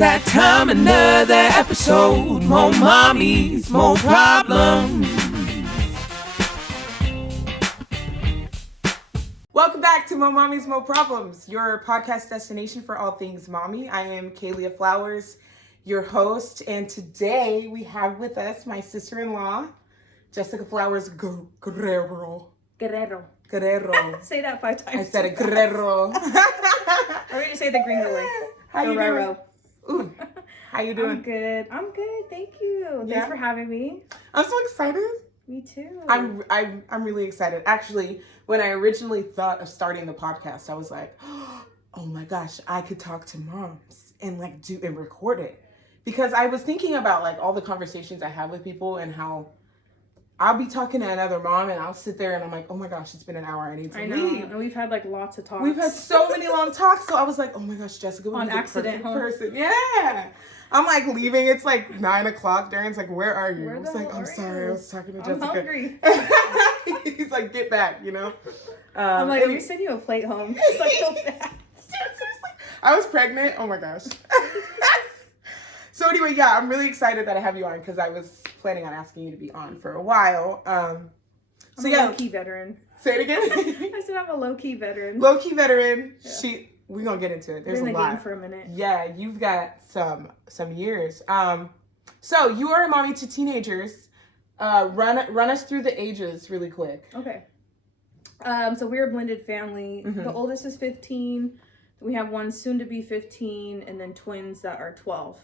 that time, another episode. More mommies, more problems. Welcome back to More Mommies, More Problems, your podcast destination for all things mommy. I am Kaylia Flowers, your host, and today we have with us my sister-in-law, Jessica Flowers Guerrero. Say that 5 times. I said it, Guerrero. I'm going to say the gringo way. How you Guerrero. doing? Ooh. How you doing? I'm good. Thank you. Yeah? Thanks for having me. I'm so excited. Me too. I'm really excited. Actually, when I originally thought of starting the podcast, I was like, oh my gosh, I could talk to moms and record it. Because I was thinking about like all the conversations I have with people and how I'll be talking to another mom and I'll sit there and I'm like, oh my gosh, it's been an hour. I need to leave. And we've had like lots of talks. We've had so many long talks. So I was like, oh my gosh, Jessica would be the perfect person. Yeah. I'm like leaving. It's like 9:00. Darren's like, where are you? I was like, I'm sorry. I was talking to Jessica. I'm hungry. He's like, get back, you know? I'm like, let me send you a plate home. It's like so bad. Seriously. I was pregnant. Oh my gosh. So anyway, yeah, I'm really excited that I have you on because I was planning on asking you to be on for a while. I'm a low-key veteran. Say it again. I said I'm a low-key veteran. Low-key veteran. Yeah. We're gonna get into it. There's Been in a the lot. game for a minute. Yeah, you've got some years. So you are a mommy to teenagers. Run us through the ages really quick. Okay. So we're a blended family. Mm-hmm. The oldest is 15. We have one soon to be 15, and then twins that are 12.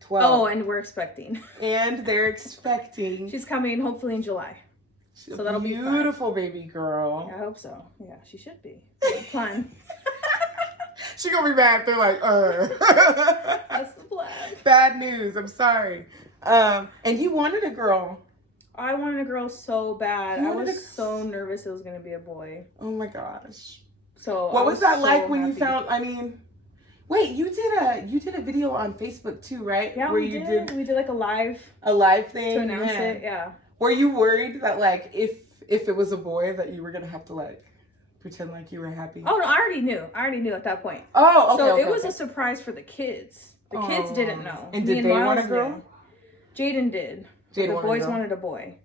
12. Oh, and we're expecting. And they're expecting. She's coming hopefully in July. So that'll be beautiful baby girl. Yeah, I hope so. Yeah, she should be. Fun. She gonna be mad. They're like, That's the plan. Bad news. I'm sorry. And you wanted a girl. I wanted a girl so bad. I was so nervous it was gonna be a boy. Oh my gosh. So what was that so like when happy. you found? I mean, wait, you did a video on Facebook too, right? Yeah, where we did. We did like a live thing to announce it. Yeah. Were you worried that like if it was a boy that you were gonna have to like pretend like you were happy? Oh no, I already knew at that point. Oh, okay. So okay, it was a surprise for the kids. The kids didn't know. And did they want a girl? Jaden did. The boys wanted a boy.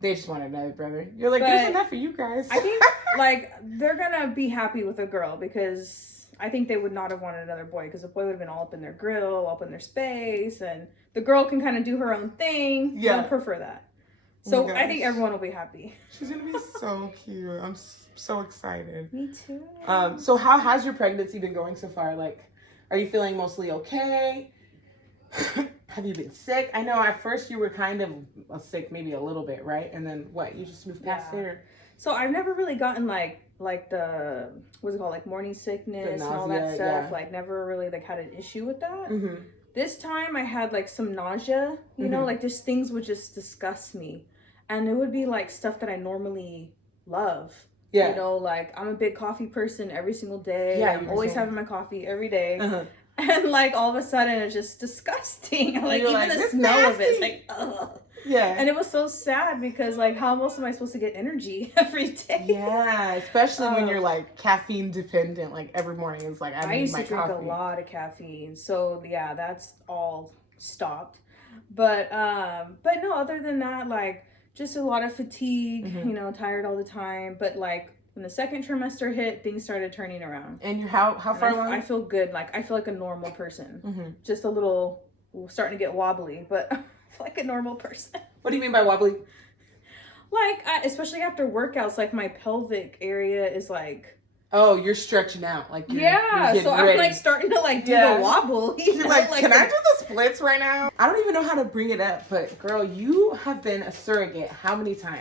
They just wanted another brother. You're like, there's enough for you guys. I think like they're gonna be happy with a girl because I think they would not have wanted another boy because the boy would have been all up in their grill, all up in their space, and the girl can kind of do her own thing. Yeah, they'll prefer that. So I think everyone will be happy. She's gonna be so cute. I'm so excited. Me too. So how has your pregnancy been going so far? Like, are you feeling mostly okay? Have you been sick? I know at first you were kind of sick, maybe a little bit, right? And then what? You just moved past it? Or? So I've never really gotten like the what's it called, like morning sickness and all that stuff. Yeah. Like never really like had an issue with that. Mm-hmm. This time I had like some nausea. You know, like just things would just disgust me, and it would be like stuff that I normally love. Yeah. You know, like I'm a big coffee person every single day. Yeah. I'm always having my coffee every day. Uh-huh. And like all of a sudden it's just disgusting. Like even like, the smell nasty. Of it is like, ugh. Yeah. And it was so sad because like how else am I supposed to get energy every day? Yeah, especially when you're like caffeine dependent. Like every morning it's like I need used my to drink coffee. A lot of caffeine. So yeah, that's all stopped. But no, other than that, like just a lot of fatigue, you know, tired all the time. But like when the second trimester hit, things started turning around. And you how far along? I feel good. Like I feel like a normal person. Just a little starting to get wobbly, but I feel like a normal person. What do you mean by wobbly? Like especially after workouts, like my pelvic area is like. Oh, you're stretching out, like you're so I'm ready. like starting to like do the wobble. You're like, can I do the splits right now? I don't even know how to bring it up, but girl, you have been a surrogate how many times?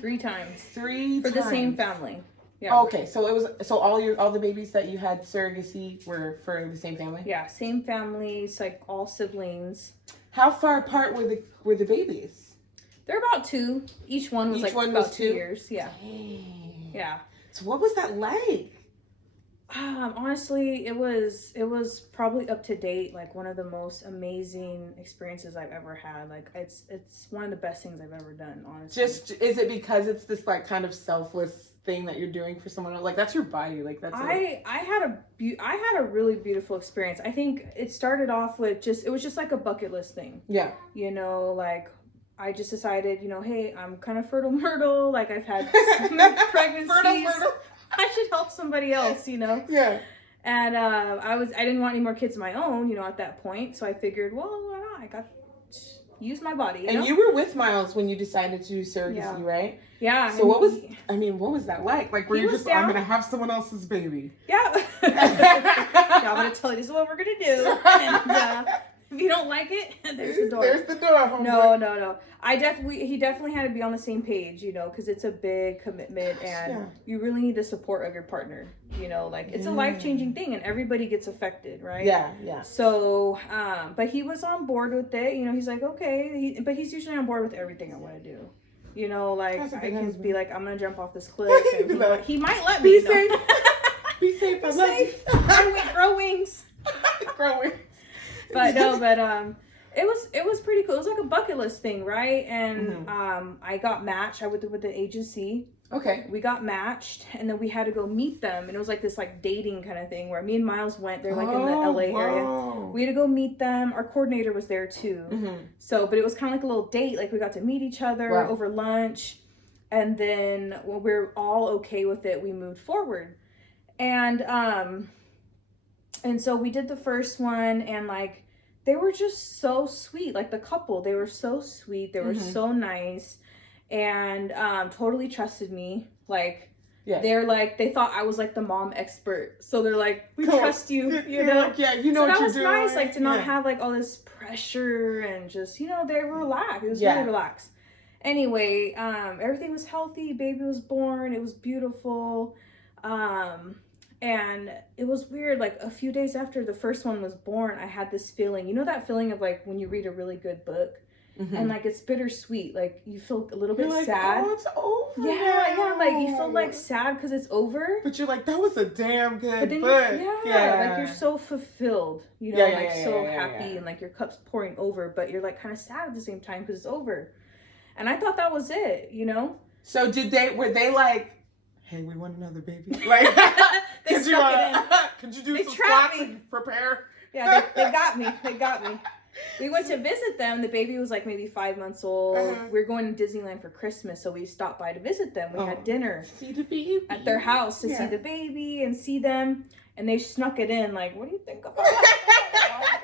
3 times. 3 for times. the same family. Yeah. Oh, okay, so it was all the babies that you had surrogacy were for the same family. Yeah, same families, like all siblings. How far apart were the babies? They're about 2. Each one was about 2 years. Yeah. Dang. Yeah. So what was that like? Honestly, it was probably up to date, like one of the most amazing experiences I've ever had. Like it's one of the best things I've ever done, honestly. Just is it because it's this like kind of selfless thing that you're doing for someone else? Like, that's your body. Like, that's I had a really beautiful experience. I think it started off with it was just like a bucket list thing. Yeah. You know, like, I just decided, you know, hey, I'm kind of fertile myrtle. Like, I've had pregnancies. Fertile myrtle. I should help somebody else, you know? Yeah. And I didn't want any more kids of my own, you know, at that point. So I figured, well, why not? I got use my body. And you were with Miles when you decided to do surrogacy, right? Yeah. So what was that like? Like, were you just, I'm going to have someone else's baby? Yeah. Yeah, I'm going to tell you, this is what we're going to do. And if you don't like it, there's the door. There's the door. Homeboy. No. He definitely had to be on the same page, you know, because it's a big commitment and you really need the support of your partner, you know, like it's a life-changing thing and everybody gets affected, right? Yeah. So, but he was on board with it, you know, he's like, okay, but he's usually on board with everything I want to do. You know, like I can be like, I'm gonna jump off this cliff. And he might let me. Be safe. Be safe. Be safe. Grow wings. Grow wings. But it was pretty cool. It was like a bucket list thing, right? And I got matched. I went with the agency. Okay. We got matched, and then we had to go meet them, and it was like this like dating kind of thing where me and Miles went. They're like in the LA area. We had to go meet them. Our coordinator was there too. So, but it was kind of like a little date. Like we got to meet each other over lunch, and then when we're all okay with it, we moved forward, and so we did the first one, and like they were just so sweet. Like the couple, they were so sweet. They were so nice. And totally trusted me. Like they're like, they thought I was like the mom expert, so they're like, we trust you, you know. Like, you know, so what you're doing. That was nice, like to not have like all this pressure and just, you know, they were relaxed. It was really relaxed. Anyway, everything was healthy. Baby was born. It was beautiful. And it was weird. Like a few days after the first one was born, I had this feeling. You know that feeling of like when you read a really good book. And like it's bittersweet, like you feel a little bit like, sad. Oh, it's over. Yeah, like you feel like sad because it's over. But you're like, that was a damn good but then book. Like you're so fulfilled, you know, so happy and like your cup's pouring over, but you're like kind of sad at the same time because it's over. And I thought that was it, you know. So were they like, hey, we want another baby? Like, they stuck it in. Could you do some squats and prepare? Yeah, they got me. They got me. We went to visit them. The baby was like maybe 5 months old. We were going to Disneyland for Christmas, so we stopped by to visit them. We had dinner at their house to see the baby and see them. And they snuck it in like, what do you think about that?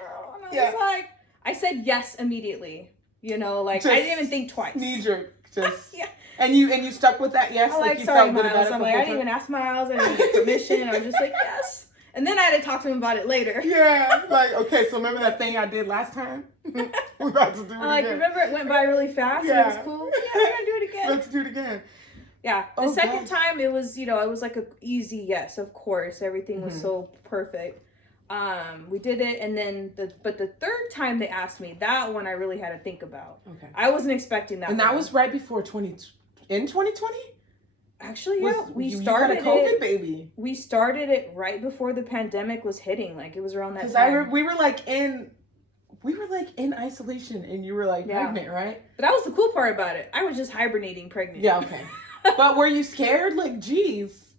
And I was like, I said yes immediately. You know, like just I didn't even think twice. Knee-jerk, just And you stuck with that yes? I'm like you sorry, felt good Miles. I'm like, I didn't even ask Miles. I didn't get permission. I was just like, yes. And then I had to talk to him about it later. Yeah, like, okay, so remember that thing I did last time? We're about to do it again. Remember it went by really fast? Yeah. It was cool? Yeah, we're going to do it again. Let's do it again. Yeah, the second time it was, you know, it was like a easy yes, of course. Everything was so perfect. We did it, and then the third time they asked me, that one I really had to think about. Okay. I wasn't expecting that. And that was right before in 2020? Actually, yeah, we started it. COVID baby. We started it right before the pandemic was hitting. Like it was around that time. We were like in isolation, and you were like pregnant, right? But that was the cool part about it. I was just hibernating pregnant. Yeah, okay. But were you scared? Like, geez,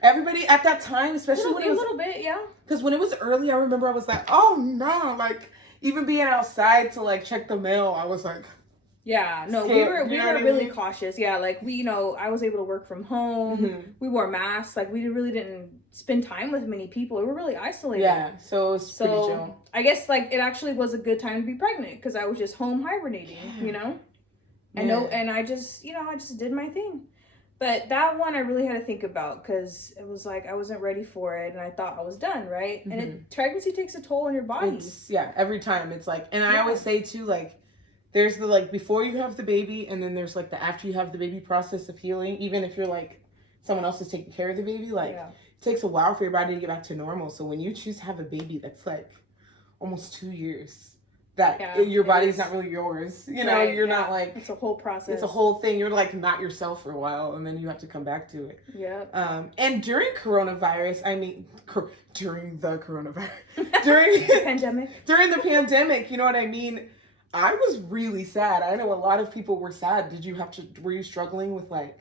everybody at that time, especially when it was a little bit, yeah. Because when it was early, I remember I was like, oh no, like even being outside to like check the mail, I was like. Yeah, no, scared. we were really cautious. Yeah, like we, you know, I was able to work from home. We wore masks. Like we really didn't spend time with many people. We were really isolated. Yeah, so it was pretty chill. I guess like it actually was a good time to be pregnant because I was just home hibernating, you know. And I just, you know, I just did my thing. But that one I really had to think about because it was like I wasn't ready for it and I thought I was done, right? And pregnancy takes a toll on your body. Every time it's like, and I always say too, like. There's the, like, before you have the baby, and then there's, like, the after you have the baby process of healing. Even if you're, like, someone else is taking care of the baby, like, it takes a while for your body to get back to normal. So when you choose to have a baby, that's, like, almost 2 years. That your body's not really yours. You know, you're not, like... It's a whole process. It's a whole thing. You're, like, not yourself for a while, and then you have to come back to it. Yeah. And during coronavirus, I mean... during the coronavirus. During... pandemic. During the pandemic, you know what I mean? I was really sad. I know a lot of people were sad. Were you struggling with like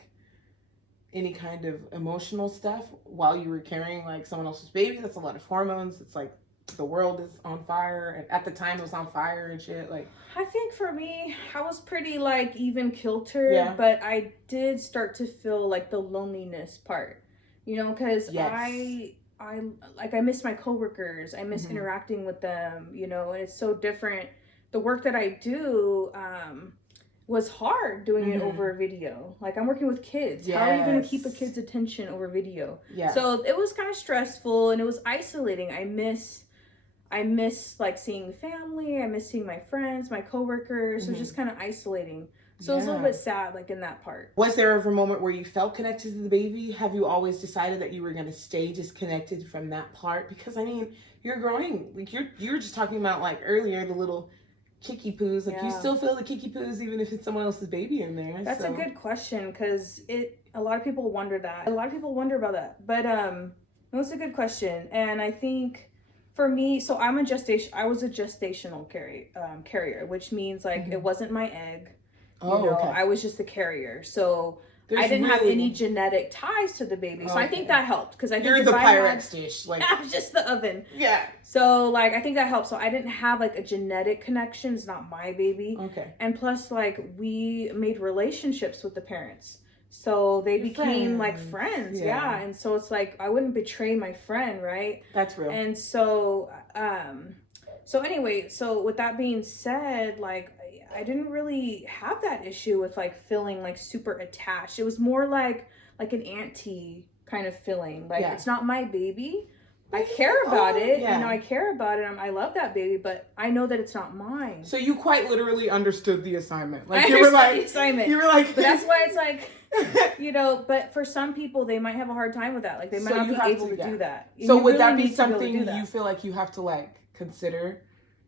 any kind of emotional stuff while you were carrying like someone else's baby? That's a lot of hormones. It's like the world is on fire, and at the time it was on fire and shit. Like, I think for me, I was pretty like even kilter, but I did start to feel like the loneliness part, you know, because I miss my coworkers. I miss interacting with them, you know, and it's so different. The work that I do was hard doing it over video. Like, I'm working with kids. How are you going to keep a kid's attention over video? So it was kind of stressful, and it was isolating. I miss like seeing family. I miss seeing my friends, my coworkers. It was just kind of isolating. So it was a little bit sad, like, in that part. Was there ever a moment where you felt connected to the baby? Have you always decided that you were going to stay disconnected from that part? Because, I mean, you're growing. Like, you were just talking about, like, earlier, the little kicky poos. Like, you still feel the kicky poos even if it's someone else's baby in there. That's a good question, because a lot of people wonder that. A lot of people wonder about that. But that's a good question. And I think... For me, so I was a gestational carrier, which means like it wasn't my egg. I was just the carrier. So I didn't have any genetic ties to the baby. So I think that helped, because I think you're the Pyrex dish. Like, I was just the oven. Yeah. So like I think that helped. So I didn't have like a genetic connection. It's not my baby. Okay. And plus, like, we made relationships with the parents. So they became like friends, and so it's like I wouldn't betray my friend, right? That's real. And so, anyway, so with that being said, like I didn't really have that issue with like feeling like super attached. It was more like an auntie kind of feeling. Like it's not my baby. I care about it. You know, I care about it. I love that baby, but I know that it's not mine. So you quite literally understood the assignment. Like, you were like, the assignment. You were like, but that's why it's like, you know, but for some people, they might have a hard time with that. Like, they might not be able to do that. So would that be something you feel like you have to like consider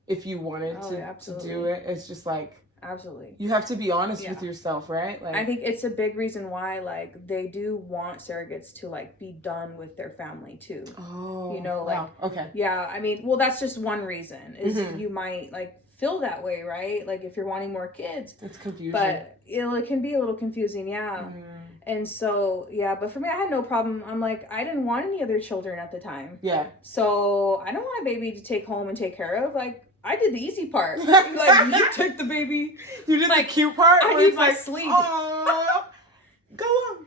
if you wanted to do it? It's just like, absolutely, you have to be honest with yourself, right? Like, I think it's a big reason why like they do want surrogates to like be done with their family too. Oh, you know, like okay, I mean, well, that's just one reason is you might like feel that way, right? Like if you're wanting more kids, it's confusing, but it can be a little confusing, and so but for me, I had no problem. I'm like, I didn't want any other children at the time, so I don't want a baby to take home and take care of. Like, I did the easy part. Like, you took the baby. You did like, the cute part. I need my sleep. Aww, go on.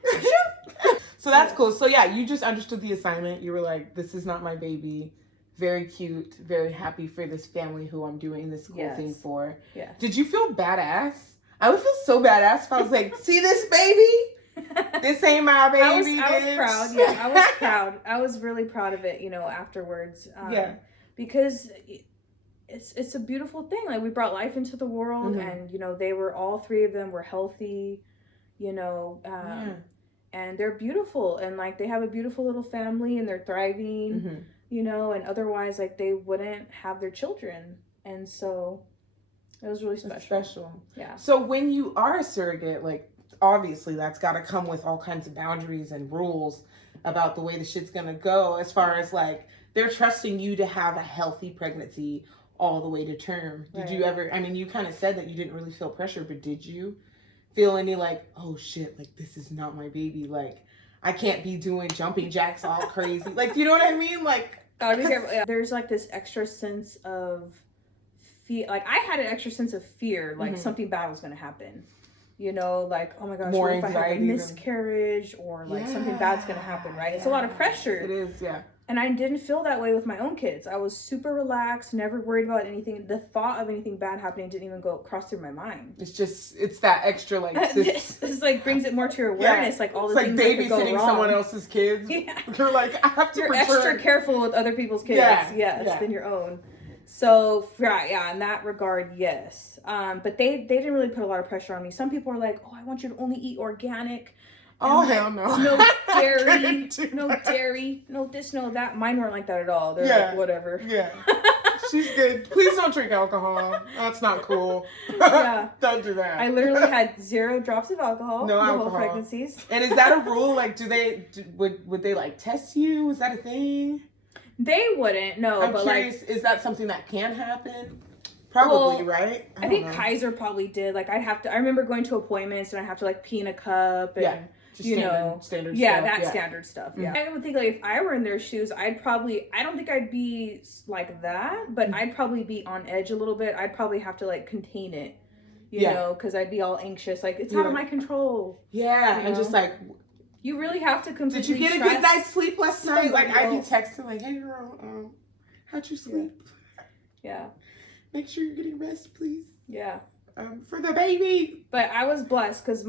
So that's cool. So you just understood the assignment. You were like, this is not my baby. Very cute. Very happy for this family who I'm doing this cool thing for. Yeah. Did you feel badass? I would feel so badass if I was like, see this baby? This ain't my baby. I was proud. Yeah, I was proud. I was really proud of it, you know, afterwards. Because it's a beautiful thing. Like, we brought life into the world, and you know, they were, all three of them were healthy, you know, and they're beautiful, and like they have a beautiful little family, and they're thriving, you know, and otherwise like they wouldn't have their children, and so it was really special. Yeah. So when you are a surrogate, like, obviously that's got to come with all kinds of boundaries and rules about the way the shit's gonna go, as far as like they're trusting you to have a healthy pregnancy all the way to term. Did you ever, I mean, you kind of said that you didn't really feel pressure, but did you feel any like, oh shit, like this is not my baby, like I can't be doing jumping jacks all crazy, like, you know what I mean? Like, gotta be careful. There's like this extra sense of fear. Like, I had an extra sense of fear, like something bad was gonna happen, you know, like, oh my gosh, more what if I have a miscarriage or like something bad's gonna happen, right? It's a lot of pressure. It is. And I didn't feel that way with my own kids. I was super relaxed, never worried about anything. The thought of anything bad happening didn't even cross through my mind. It's that extra, like, this like brings it more to your awareness, like all the things that could go wrong. Babysitting someone else's kids. You're like, I have to. You're extra careful with other people's kids, than your own. So in that regard, yes. But they didn't really put a lot of pressure on me. Some people are like, oh, I want you to only eat organic. Oh, hell no. No dairy, no dairy, no this, no that. Mine weren't like that at all. They're like, whatever. Yeah. She's good. Please don't drink alcohol. That's not cool. Don't do that. I literally had 0 drops of alcohol. No alcohol. The whole pregnancies. And is that a rule? Like, would they like test you? Is that a thing? They wouldn't, no. I'm but curious, like, is that something that can happen? Probably, right? I think Kaiser probably did. Like, I remember going to appointments and I have to like pee in a cup and just standard yeah, stuff. that standard stuff. Yeah. I would think like if I were in their shoes, I don't think I'd be like that, but I'd probably be on edge a little bit. I'd probably have to like contain it, you know, because I'd be all anxious. Like, it's out of my control. Yeah. And just like, you really have to completely did you get a good night's sleep last night? Like, I'd be texting like, hey girl, how'd you sleep? Yeah. Make sure you're getting rest, please. Yeah. For the baby. But I was blessed because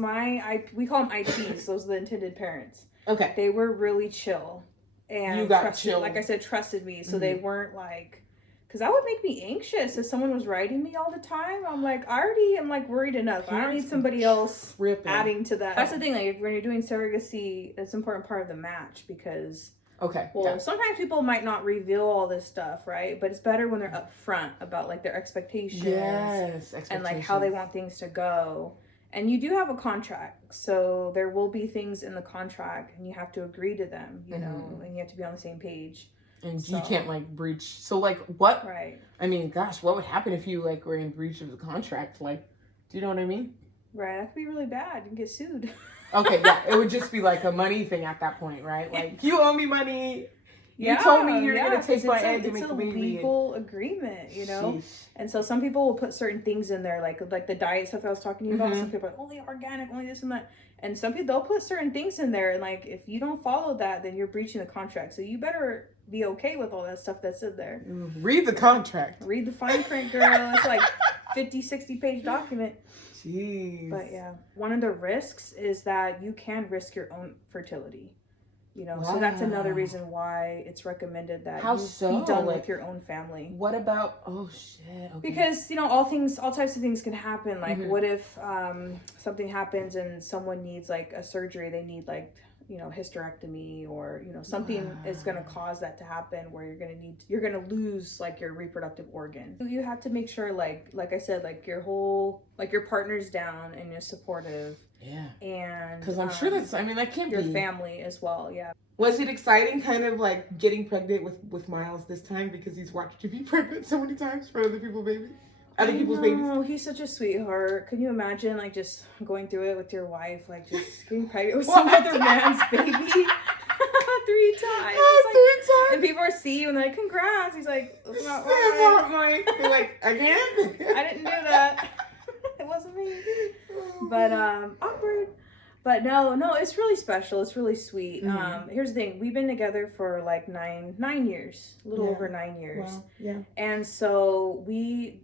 we call them IPs. Those are the intended parents. Okay. They were really chill. And you got chill. Like I said, trusted me. So they weren't like, because that would make me anxious if someone was writing me all the time. I'm like, I already am like worried enough. I don't need somebody else adding to that. That's the thing. Like, when you're doing surrogacy, it's an important part of the match because sometimes people might not reveal all this stuff, right? But it's better when they're upfront about like their expectations, and like how they want things to go. And you do have a contract, so there will be things in the contract, and you have to agree to them, you know, and you have to be on the same page. And you can't like breach. So like what? Right. I mean, gosh, what would happen if you like were in breach of the contract? Like, do you know what I mean? Right. That could be really bad. You can get sued. Okay, yeah, it would just be like a money thing at that point, right? Like, you owe me money. You told me you're gonna take my egg to make the baby. It's a legal agreement, you know. Sheesh. And so some people will put certain things in there, like the diet stuff I was talking to you about. Some people are like, only organic, only this and that. And some people, they'll put certain things in there, and like if you don't follow that, then you're breaching the contract. So you better be okay with all that stuff that's in there. Read the contract. Read the fine print, girl. It's like 50, 60-page document. Jeez. But yeah, one of the risks is that you can risk your own fertility. You know, so that's another reason why it's recommended that be done with your own family. What about, oh shit. Okay. Because, you know, all types of things can happen. Like, what if something happens and someone needs like a surgery, they need like, you know, hysterectomy, or, you know, something is going to cause that to happen where you're going to lose like your reproductive organ. You have to make sure like I said, like your partner's down and you're supportive. Yeah. And because I'm sure that can't your be. family as well. Yeah. Was it exciting kind of like getting pregnant with Miles this time because he's watched you be pregnant so many times for other people's babies? Oh, he's such a sweetheart. Can you imagine like just going through it with your wife, like just getting pregnant with some other man's baby 3 times? Oh, 3 times. And people see you and they're like, congrats. He's like, that's not right. They're like, again? I didn't do that. It wasn't me. But awkward. But no, it's really special. It's really sweet. Here's the thing. We've been together for like 9 years, a little over 9 years. Wow. Yeah. And so we,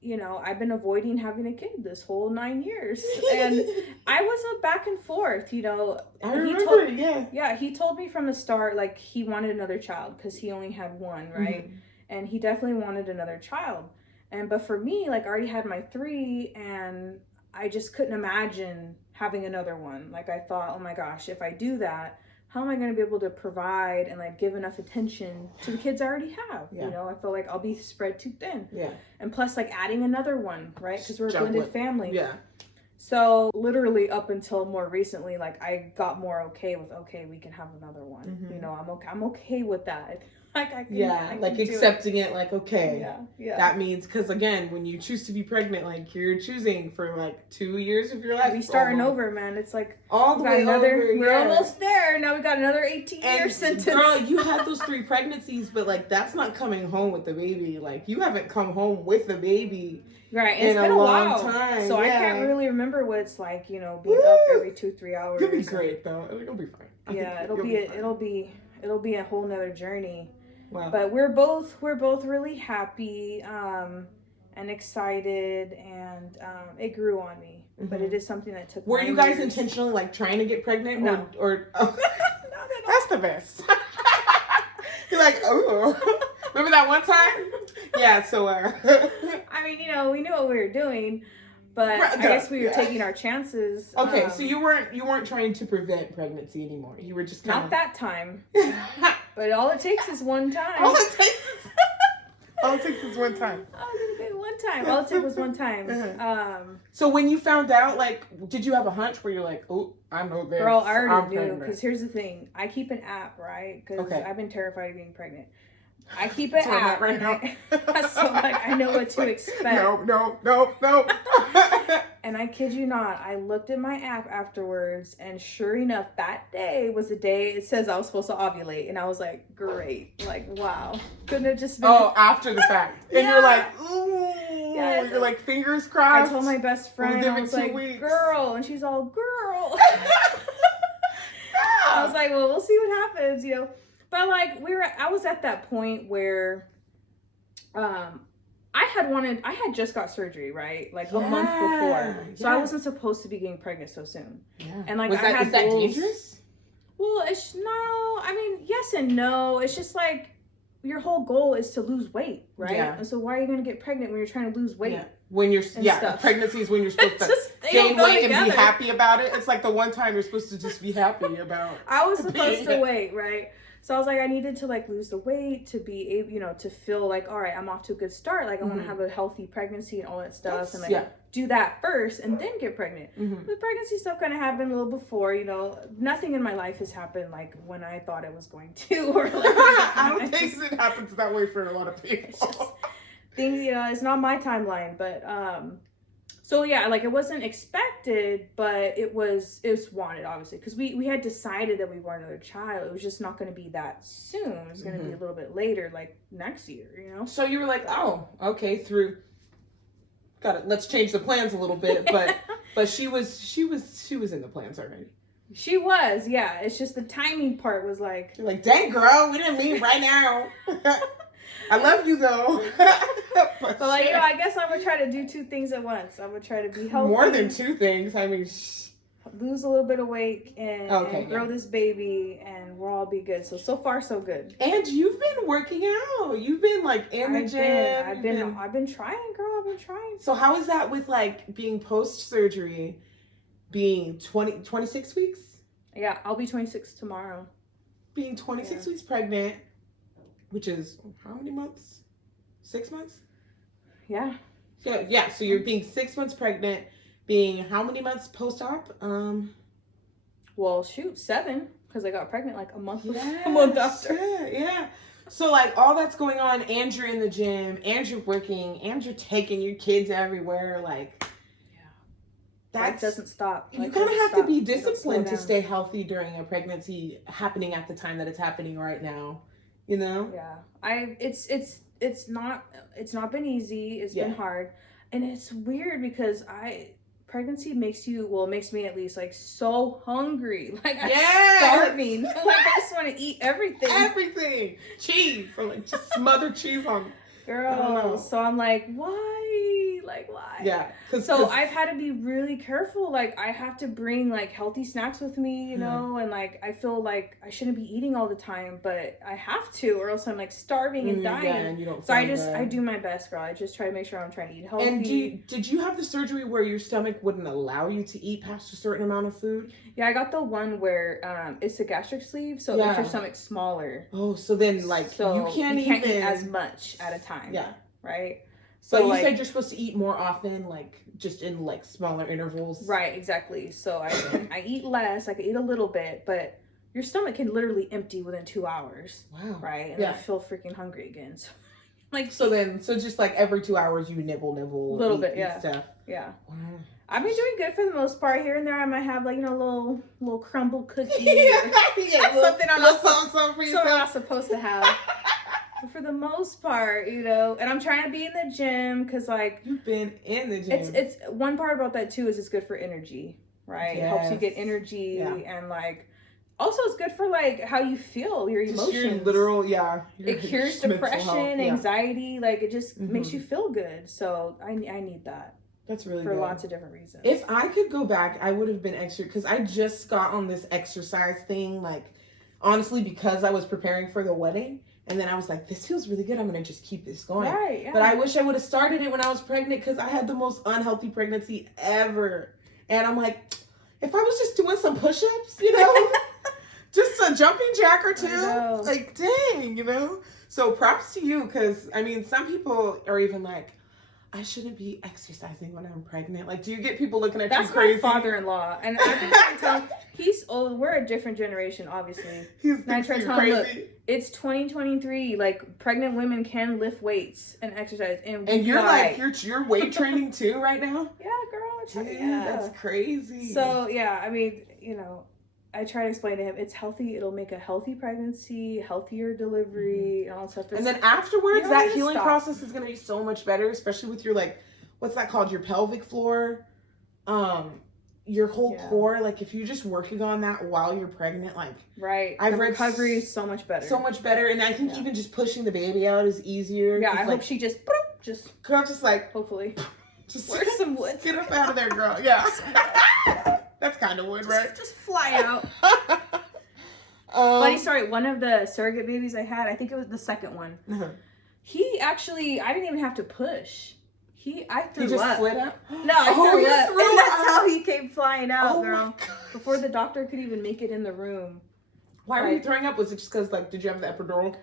you know, I've been avoiding having a kid this whole 9 years. And I was a back and forth, you know. I remember, Yeah, he told me from the start, like, he wanted another child because he only had one, right? And he definitely wanted another child. But for me, like, I already had my 3, and I just couldn't imagine having another one. Like, I thought, oh my gosh, if I do that, how am I going to be able to provide and like give enough attention to the kids I already have? You know, I feel like I'll be spread too thin. Yeah. And plus, like, adding another one, right? Because we're a blended family. Yeah. So literally up until more recently, like, I got more okay with, we can have another one. You know, I'm okay with that. Like, I can accepting it, like, okay. Yeah. That means, because again, when you choose to be pregnant, like, you're choosing for like 2 years of your life. We starting over, man. It's like all the way over. We're almost there. Now we got another 18-year sentence. Girl, you had those 3 pregnancies, but like, that's not coming home with the baby. Like, you haven't come home with the baby. Right, and it's been a long time. So I can't really remember what it's like, you know, being up every 2-3 hours. It'll be great though. It'll be fine. It'll be a whole nother journey. Wow. But we're both really happy and excited, and it grew on me. But it is something that took. Were you guys intentionally like trying to get pregnant? No. Or that's the best. You're like, oh, remember that one time? Yeah. So. I mean, you know, we knew what we were doing, but I guess we were taking our chances. Okay, so you weren't trying to prevent pregnancy anymore. You were just kind not that time. But all it takes is one time. All it takes is one time. One time. All it took was one time. So when you found out, like, did you have a hunch where you're like, oh, I know this? Girl, I already knew. Because here's the thing. I keep an app, right? Because I've been terrified of being pregnant. I keep an app right now. So like I know what to expect. No. And I kid you not, I looked at my app afterwards, and sure enough, that day was the day it says I was supposed to ovulate, and I was like, great, like wow, couldn't have just been. Oh, after the fact, and you're like, ooh, you're like fingers crossed. I told my best friend, I was like, girl, and she's all, girl. I was like, well, we'll see what happens, you know. But like I was at that point where, I had just got surgery, right? Like a month before. So I wasn't supposed to be getting pregnant so soon. Yeah. And like, is that dangerous? Well, yes and no. It's just like, your whole goal is to lose weight, right? Yeah. And so why are you going to get pregnant when you're trying to lose weight? Yeah. When you're, pregnancy is when you're supposed to gain weight and be happy about it. It's like the one time you're supposed to just be happy about I was supposed to wait, right? So I was like, I needed to like lose the weight to be able, to feel like, all right, I'm off to a good start. Like I want to have a healthy pregnancy and all that stuff. And like do that first and then get pregnant. The pregnancy stuff kind of happened a little before, nothing in my life has happened like when I thought it was going to. Or like, I don't think it happens that way for a lot of people. It's just things, it's not my timeline, but, so yeah, like it wasn't expected, but it was wanted, obviously, because we had decided that we wanted another child. It was just not going to be that soon. It was going to be a little bit later, like next year, So you were like, oh, okay, got it. Let's change the plans a little bit, but she was in the plans already. She was, yeah. It's just the timing part was like, you're like, dang girl, we didn't mean right now. I love you though. but like, I guess I would try to do two things at once. I would try to be healthy. More than two things. I mean, lose a little bit of weight and grow this baby, and we'll all be good. So far, so good. And you've been working out. You've been like in the gym. I've been trying, girl. I've been trying. So how is that with like being post-surgery, being 26 weeks? Yeah, I'll be 26 tomorrow. Being 26 weeks pregnant. Which is how many months? 6 months? Yeah. Yeah. So you're being 6 months pregnant, being how many months post-op? Well, shoot, 7, because I got pregnant like a month after. Yeah. So like all that's going on, and you're in the gym, and you're working, and you're taking your kids everywhere, like. That doesn't stop. You kind of have to be disciplined to stay healthy during a pregnancy happening at the time that it's happening right now. Yeah. It's not been easy. It's been hard. And it's weird because pregnancy makes me at least like so hungry. Like I'm starving. Like I just want to eat everything. Everything. Cheese. Or like just smothered cheese on. Girl. So I'm like, why? Like why? Yeah. So I've had to be really careful. Like I have to bring like healthy snacks with me, and like I feel like I shouldn't be eating all the time, but I have to, or else I'm like starving and dying. Yeah, and you don't. So I do my best, girl. I just try to make sure I'm trying to eat healthy. And did you have the surgery where your stomach wouldn't allow you to eat past a certain amount of food? Yeah, I got the one where it's a gastric sleeve, so it makes your stomach smaller. Oh, so then like you can't eat as much at a time. Yeah. Right. So you said you're supposed to eat more often, like just in like smaller intervals. Right, exactly. So I eat less. I can eat a little bit, but your stomach can literally empty within 2 hours. Wow. Right, and I feel freaking hungry again. So so just like every 2 hours you nibble a little bit, stuff. Yeah. Wow. I've been doing good for the most part. Here and there, I might have like little crumble cookie. Something I'm not supposed to have. For the most part, and I'm trying to be in the gym because like you've been in the gym. It's one part about that too is it's good for energy, right? Yes. It helps you get energy and like also it's good for like how you feel, your emotions. Your literal, it cures depression, anxiety, like it just makes you feel good. So I need that. That's really for good. Lots of different reasons. If I could go back, I would have been extra because I just got on this exercise thing, like honestly, because I was preparing for the wedding. And then I was like, this feels really good. I'm going to just keep this going. Right, yeah. But I wish I would have started it when I was pregnant because I had the most unhealthy pregnancy ever. And I'm like, if I was just doing some push-ups, just a jumping jack or two, like, dang, So props to you because, I mean, some people are even like, I shouldn't be exercising when I'm pregnant. Like, do you get people looking at you crazy? That's my father-in-law. And I've been trying to tell him, He's old. We're a different generation, obviously. He's crazy. Look, it's 2023. Like, pregnant women can lift weights and exercise, and you're like you're weight training too right now. Yeah, girl. Dude, that's crazy. So yeah, I mean, I try to explain to him it's healthy. It'll make a healthy pregnancy, healthier delivery, and all that stuff. And then afterwards, that healing process is going to be so much better, especially with your what's that called? Your pelvic floor. Your whole core, like if you're just working on that while you're pregnant, like I've read recovery is so much better, and I think even just pushing the baby out is easier. Yeah, I hope she just hopefully just like some wood, get up out of there, girl. Yeah, that's kind of wood, right? Just fly out. Funny story. One of the surrogate babies I had, I think it was the second one. He actually, I didn't even have to push. I threw up. He just slid out? No, I threw up. And that's how he came flying out, girl. Before the doctor could even make it in the room. Why were you throwing up? Was it just because, did you have the epidural?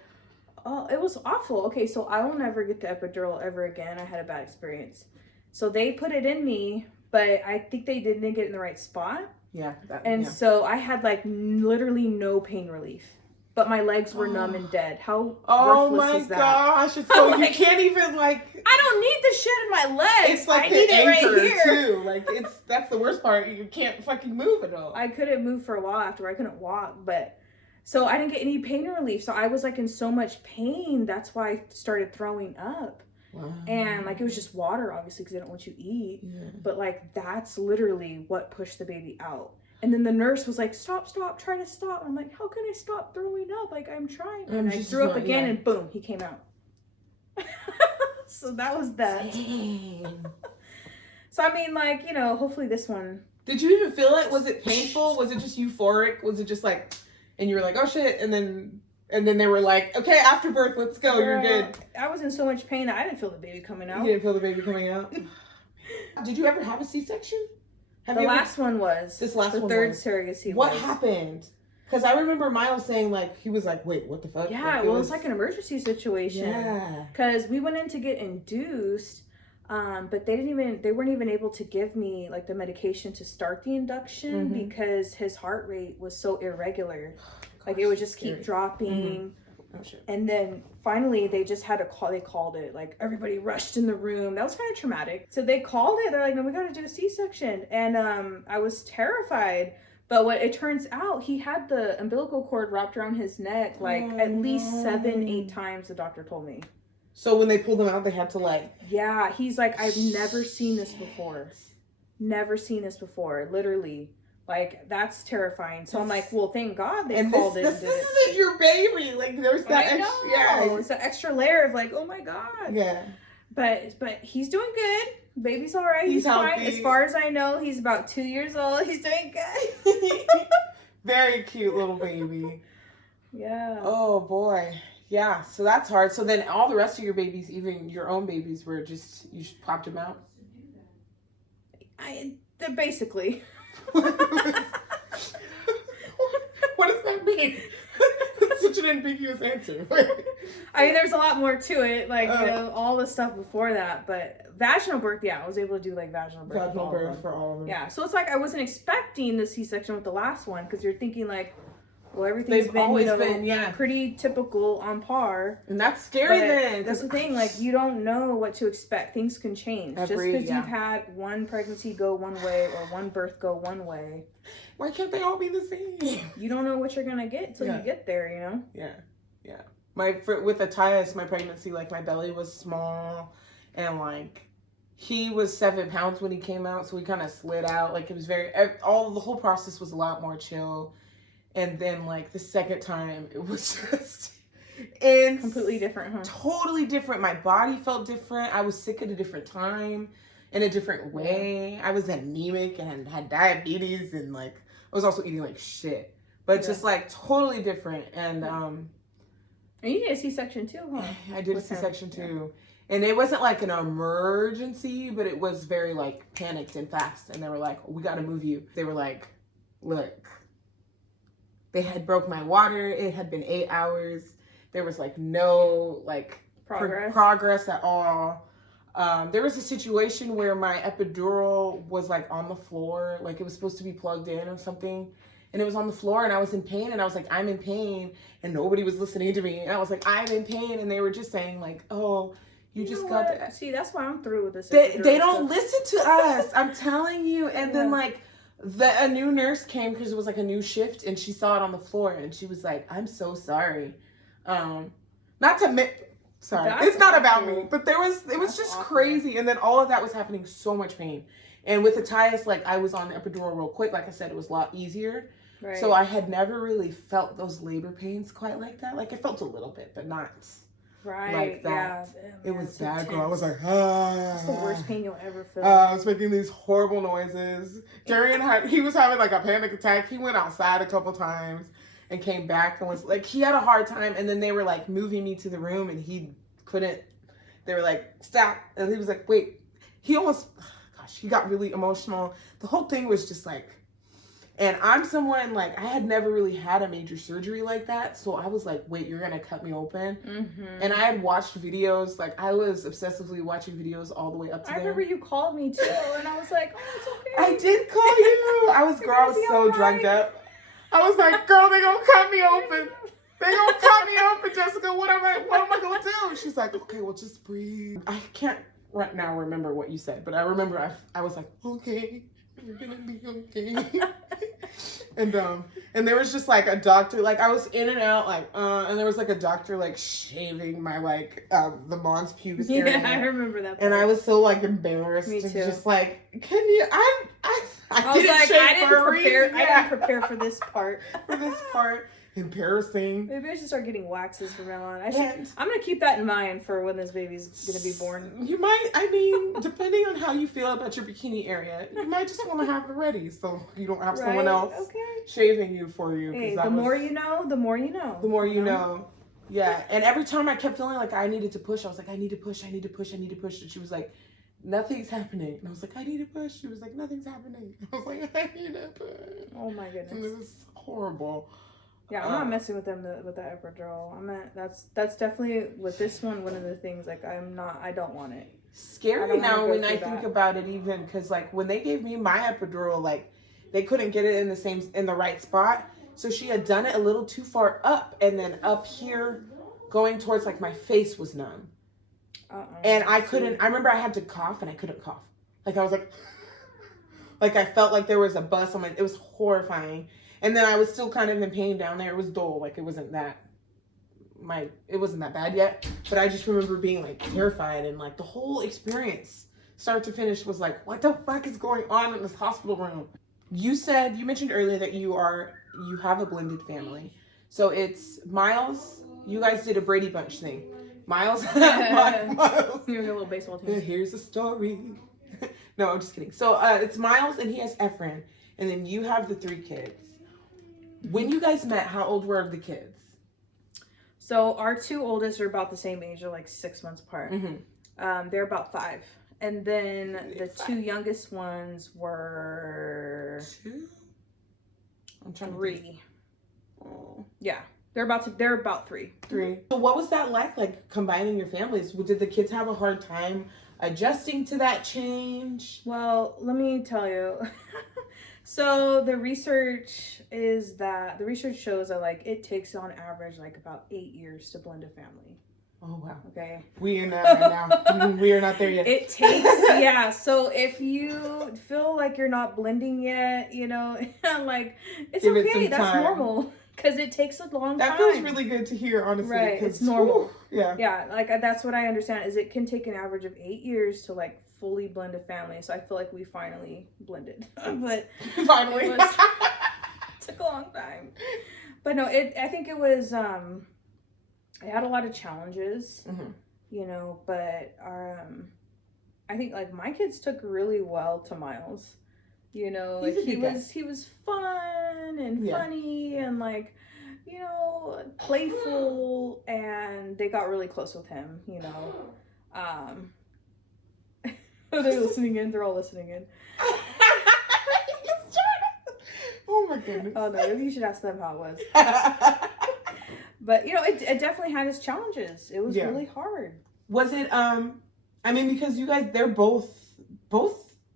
Oh, it was awful. Okay, so I will never get the epidural ever again. I had a bad experience. So they put it in me, but I think they didn't get it in the right spot. Yeah. So I had, literally no pain relief. But my legs were numb and dead. How worthless is that? Oh my gosh! It's so you can't even I don't need the shit in my legs. It's like I need it right here too. That's the worst part. You can't fucking move at all. I couldn't move for a while after. I couldn't walk, so I didn't get any pain relief. So I was in so much pain. That's why I started throwing up. Wow. And it was just water, obviously, because they don't want you to eat. Yeah. But that's literally what pushed the baby out. And then the nurse was like, stop, try to stop. I'm like, how can I stop throwing up? I'm trying. And I threw up again and boom, he came out. So that was that. Dang. So I mean, hopefully this one. Did you even feel it? Was it painful? Was it just euphoric? Was it just and you were like, oh shit, and then they were like, okay, after birth, let's go, you're good. I was in so much pain that I didn't feel the baby coming out. You didn't feel the baby coming out? Did you ever have a C-section? The last one was. This last one. The third surrogacy. What happened? Because I remember Miles saying he was like, wait, what the fuck? Yeah, it's an emergency situation. Yeah. Because we went in to get induced, but they weren't even able to give me the medication to start the induction because his heart rate was so irregular. It would just keep dropping. Oh, shit. And then finally they just had to call. They called it. Everybody rushed in the room. That was kind of traumatic. So they called it. They're like, no, we got to do a C-section. And I was terrified. But what it turns out, he had the umbilical cord wrapped around his neck at least 7-8 times. The doctor told me. So when they pulled him out, they had to Yeah, he's like, I've never seen this before. Never seen this before. Literally. That's terrifying. So I'm like, well, thank God they called it. This isn't your baby. There's that extra. Yeah. It's an extra layer of oh my God. Yeah. But he's doing good. Baby's all right. He's fine. As far as I know, he's about 2 years old. He's doing good. Very cute little baby. Yeah. Oh boy. Yeah. So that's hard. So then all the rest of your babies, even your own babies, were you just popped them out? They're basically. What does that mean? That's such an ambiguous answer. I mean, there's a lot more to it, all the stuff before that. But vaginal birth, I was able to do vaginal birth. Vaginal birth for all of them. Yeah, so it's I wasn't expecting the C-section with the last one because you're thinking well, everything's been pretty typical on par. And that's scary then. That's the thing, you don't know what to expect. Things can change. Just because you've had one pregnancy go one way or one birth go one way. Why can't they all be the same? You don't know what you're going to get until you get there, Yeah. With Attias, my pregnancy, my belly was small and he was 7 pounds when he came out, so he kind of slid out. It was the whole process was a lot more chill. And then, the second time, it was just completely different, huh? Totally different. My body felt different. I was sick at a different time, in a different way. I was anemic and had diabetes, and I was also eating shit. But just totally different. And and you did a C-section too, huh? I did a C-section too. And it wasn't an emergency, but it was very panicked and fast. And they were like, we got to move you. They were like, look. They had broke my water. It had been 8 hours. There was no progress at all. There was a situation where my epidural was on the floor. It was supposed to be plugged in or something. and it was on the floor, and I was in pain, and I was like, I'm in pain, and nobody was listening to me, and I was like, I'm in pain, and they were just saying like, oh, you just got that. See, that's why I'm through with this. They don't listen to us. I'm telling you. And then like a new nurse came because it was like a new shift, and she saw it on the floor, and she was like, I'm so sorry. Not to sorry, that's it's not about me, but it was just awful. Crazy. And then all of that was happening, so much pain. And with the Tyus, like I was on the epidural real quick. Like I said, it was a lot easier. Right. So I had never really felt those labor pains quite like that. Like I felt a little bit, but not like that. Yeah. It was bad, girl. I was like, It's the worst pain you'll ever feel. I was making these horrible noises. Darian he was having like a panic attack. He went outside a couple times and came back and was like, he had a hard time. And then they were like moving me to the room, and he couldn't. They were like, stop. And he was like, wait. He almost, gosh, he got really emotional. The whole thing was just like, and I'm someone like, I had never really had a major surgery like that. So I was like, wait, you're going to cut me open? Mm-hmm. And I had watched videos. Like I was obsessively watching videos all the way up to there. I remember you called me too. And I was like, oh, it's okay. I did call you. I was so drugged up. I was like, girl, they going to cut me open. They going to cut me open, Jessica. What am I going to do? She's like, okay, well, just breathe. I can't right now remember what you said, but I remember I was like, okay. You're gonna be okay. And there was just like a doctor, like I was in and out, like and there was like a doctor like shaving my like the mons pubis area. Yeah, I remember that part. And I was so like embarrassed. Me too. Just like, can you I was like, I didn't prepare for this part. Embarrassing. Maybe I should start getting waxes from now on. I'm gonna keep that in mind for when this baby's gonna be born. You might, I mean, depending on how you feel about your bikini area, you might just want to have it ready so you don't have someone else shaving you for you. Hey, the more you know, the more you know. The more you know. Yeah. And every time I kept feeling like I needed to push, I was like, I need to push. And she was like, nothing's happening. And I was like, I need to push. She was like, nothing's happening. I was like, I need to push. Oh my goodness. And it was horrible. Yeah, I'm not messing with them with that epidural. That's definitely with this one of the things. Like I don't want it. Scary now when I think about it, even because like when they gave me my epidural, like they couldn't get it in the right spot, so she had done it a little too far up, and then up here, going towards like my face was numb, and I couldn't. I remember I had to cough and I couldn't cough. Like I was like I felt like there was a bus on my. It was horrifying. And then I was still kind of in pain down there. It was dull. Like it wasn't that bad yet. But I just remember being like terrified, and like the whole experience, start to finish, was like, what the fuck is going on in this hospital room? You mentioned earlier that you have a blended family. So it's Miles. You guys did a Brady Bunch thing. Miles. Miles. You're a little baseball team. Here's the story. No, I'm just kidding. So it's Miles, and he has Efren, and then you have the 3 kids. When you guys met, how old were the kids? So our 2 oldest are about the same age. They're like 6 months apart. Mm-hmm. They're about 5. And then the 2 youngest ones were 2? I'm trying 3. Oh. Yeah. They're about 3. 3. So what was that like combining your families? Did the kids have a hard time adjusting to that change? Well, let me tell you. So the research shows that like it takes on average like about 8 years to blend a family. Oh wow. Okay. We are not right now. We are not there yet. It takes So if you feel like you're not blending yet, like it's okay. That's normal. Because it takes a long time. That feels really good to hear, honestly. Right, it's normal. Yeah. Yeah, like that's what I understand is it can take an average of 8 years to like fully blend a family. So I feel like we finally blended. But finally. It took a long time. But no, I think it was, it had a lot of challenges, but I think like my kids took really well to Miles. Like he was fun and funny and like, playful, and they got really close with him, Are they listening in? They're all listening in. Oh my goodness. Oh no, maybe you should ask them how it was. But it definitely had its challenges. It was really hard. Was it because you guys, they're both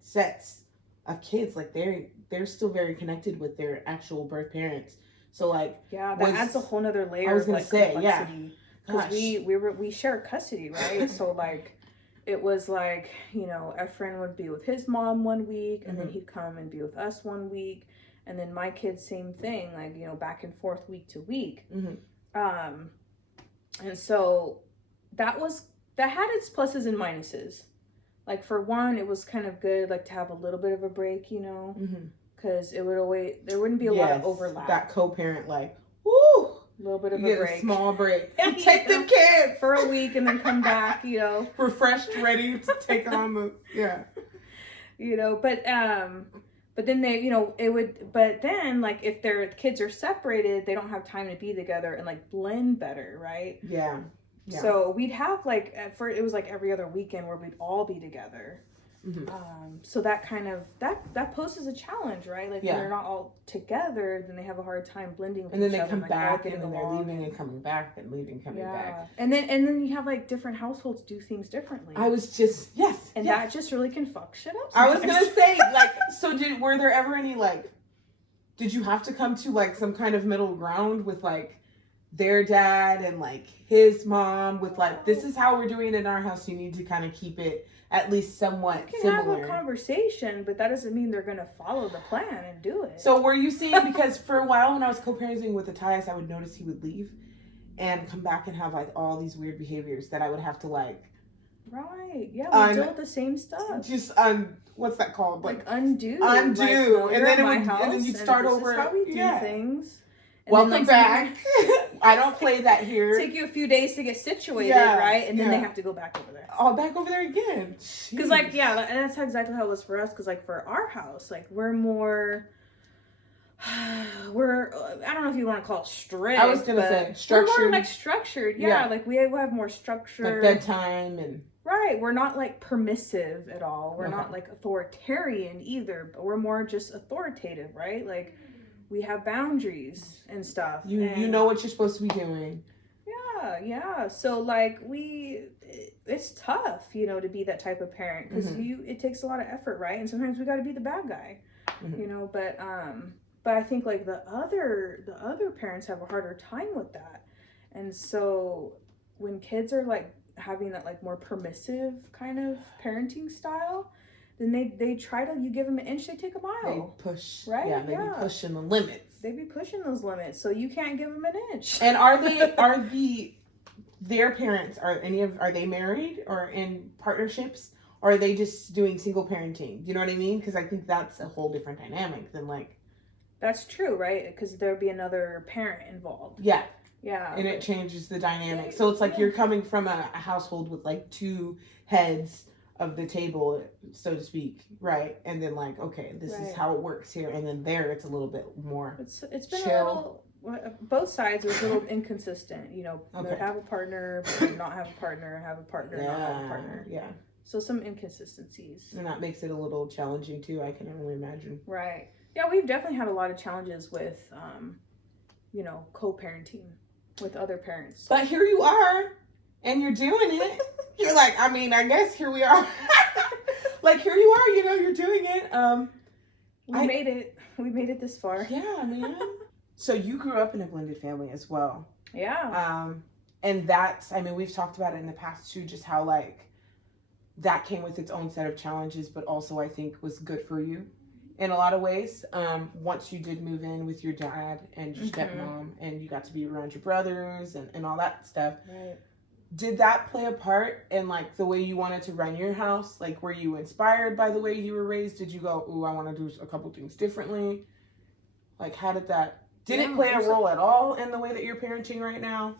sets of kids, like they're still very connected with their actual birth parents. So like, that adds a whole nother layer. I was gonna of, like, say, complexity. Because we share custody, right? So like, it was like, you know, Efren would be with his mom 1 week, and then he'd come and be with us 1 week, and then my kids, same thing, like, you know, back and forth week to week. And so that had its pluses and minuses. Like, for one, it was kind of good, like, to have a little bit of a break, you know, because there wouldn't be a lot of overlap. That co-parent, like, woo, a little bit of a break, a small break. Take them kids for a week and then come back, you know, refreshed, ready to take on the you know. But then they, you know, but then, like, if their kids are separated, they don't have time to be together and like blend better, right? Yeah. So we'd have like, it was like every other weekend where we'd all be together. So that kind of that poses a challenge, right? Like, when they're not all together, then they have a hard time blending with and then each they other, come like, back, and then they're leaving and coming back, and leaving, coming back. And then you have like different households do things differently. I was just that just really can fuck shit up I sometimes. was gonna say, like, so were there ever any, like, did you have to come to like some kind of middle ground with like their dad and like his mom with like, this is how we're doing it in our house, you need to kind of keep it at least somewhat similar? Have a conversation, but that doesn't mean they're gonna follow the plan and do it. So were you seeing, because for a while when I was co-parenting with Matthias, I would notice he would leave and come back and have like all these weird behaviors that I would have to like, right, yeah, we deal with the same stuff. Just what's that called? Like undo, like, and then you'd start over. This is how we do things. And welcome then, like, back. I don't play that here. Take you a few days to get situated, right? And then they have to go back over there. Oh, back over there again. Because like, and that's exactly how it was for us. Because like, for our house, like, we're more. I don't know if you want to call it strict. I was gonna say structured. We're more like structured, Like, we have more structure. Like bedtime and. Right, we're not like permissive at all. We're not like authoritarian either, but we're more just authoritative, right? Like, we have boundaries and stuff. You know what you're supposed to be doing. Yeah. So like, it's tough, you know, to be that type of parent, because it takes a lot of effort, right? And sometimes we got to be the bad guy, you know. But I think like the other parents have a harder time with that, and so when kids are like having that like more permissive kind of parenting style, then they try to, you give them an inch, they take a mile. They push, right? Yeah, they be pushing the limits. They be pushing those limits, so you can't give them an inch. And their parents, are they married or in partnerships, or are they just doing single parenting? You know what I mean? Because I think that's a whole different dynamic than like. That's true, right? Because there'd be another parent involved. Yeah. Yeah. And it changes the dynamic. So it's like you're coming from a household with like two heads of the table, so to speak, right? And then like, okay, this is how it works here. And then there, it's a little bit more It's been chill. a little, both sides are a little inconsistent, you know. They have a partner, but not have a partner, have a partner, not have a partner. Yeah. So some inconsistencies. And that makes it a little challenging too, I can only imagine. Right. Yeah, we've definitely had a lot of challenges with, you know, co-parenting with other parents. But here you are, and you're doing it. You're like, I mean, I guess here we are. Like, here you are, you know, you're doing it. We made it. We made it this far. Yeah, man. So you grew up in a blended family as well. Yeah. And that's, I mean, we've talked about it in the past too, just how like that came with its own set of challenges, but also I think was good for you in a lot of ways. Once you did move in with your dad and your stepmom, and you got to be around your brothers and all that stuff. Right. Did that play a part in like the way you wanted to run your house? Like, were you inspired by the way you were raised? Did you go, ooh, I want to do a couple things differently? Like, how did that, did it play a role at all in the way that you're parenting right now?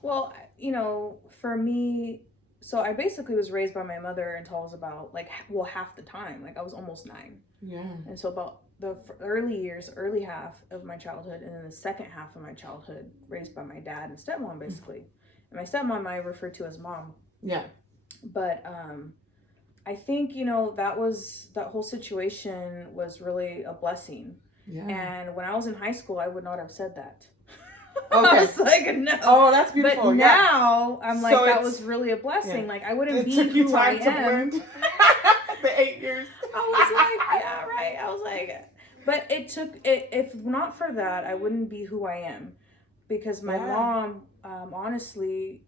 Well, you know, for me, so I basically was raised by my mother until I was about like, well, half the time. Like, I was almost 9. Yeah. And so about the early half of my childhood, and then the second half of my childhood raised by my dad and stepmom, basically. And my stepmom I refer to as mom. Yeah. But I think, you know, that whole situation was really a blessing. Yeah. And when I was in high school, I would not have said that. Okay. I was like, no. Oh, that's beautiful. But now I'm like, so that was really a blessing. Like, I wouldn't be took you who I time am. to blend. The 8 years. I was like, yeah, right. I was like, But it took it. If not for that, I wouldn't be who I am, because my mom, honestly,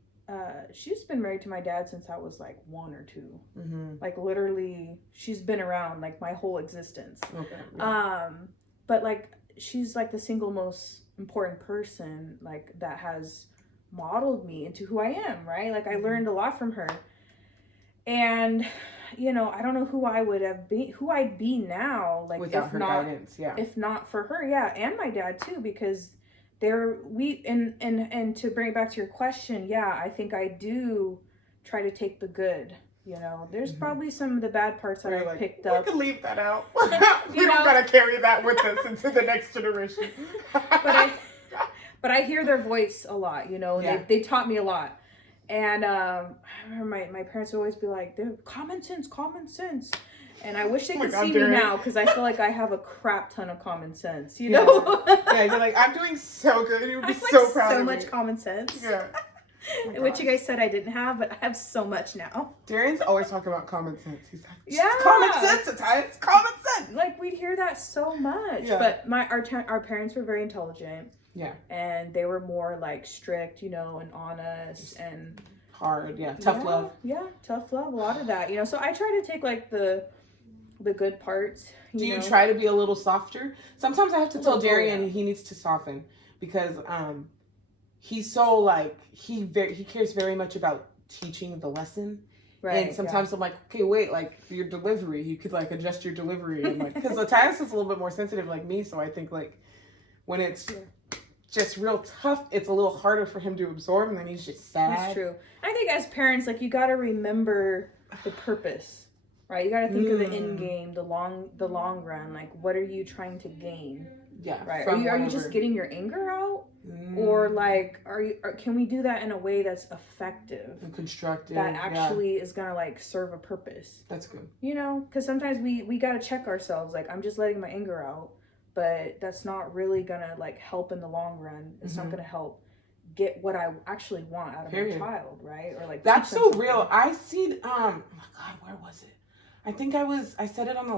she's been married to my dad since I was like 1 or 2. Mm-hmm. Like literally, she's been around like my whole existence. Okay. Yeah. But like she's like the single most important person like that has modeled me into who I am, right? Like I learned a lot from her. And you know, I don't know who I would have been, who I'd be now, like without if her not, guidance, yeah. if not for her, yeah, and my dad too, because and to bring it back to your question, yeah, I think I do try to take the good. You know, there's probably some of the bad parts that I picked up. We can leave that out. We don't gotta carry that with us into the next generation. But I hear their voice a lot. You know, they taught me a lot. And I remember my parents would always be like, common sense. And I wish they could see me now, because I feel like I have a crap ton of common sense, you know? Yeah, you're like, I'm doing so good. You would be so proud of me. So much common sense. Yeah. Which you guys said I didn't have, but I have so much now. Darian's always talking about common sense. He's like, yeah, common sense at times. Common sense. Like we'd hear that so much. Yeah. But our parents were very intelligent. Yeah. And they were more like strict, you know, and honest and hard. Yeah. Tough love. Yeah, tough love. A lot of that, you know. So I try to take like the good parts. Do you try to be a little softer? Sometimes I have to tell Darian he needs to soften, because he's so like he cares very much about teaching the lesson. Right. And sometimes I'm like, okay, wait, like your delivery, you could like adjust your delivery, and like, because Latias is a little bit more sensitive like me, so I think like when it's just real tough, it's a little harder for him to absorb, and then he's just sad. That's true. I think as parents, like you got to remember the purpose, right? You got to think of the end game, the long run. Like, what are you trying to gain? Yeah. Right. Are you just getting your anger out, or like can we do that in a way that's effective and constructive, that actually is gonna like serve a purpose? That's good. You know, because sometimes we gotta check ourselves. Like, I'm just letting my anger out, but that's not really gonna like help in the long run. It's not gonna help get what I actually want out of my child, right? Or like, that's so real. I seen oh my God, where was it? I think I said it on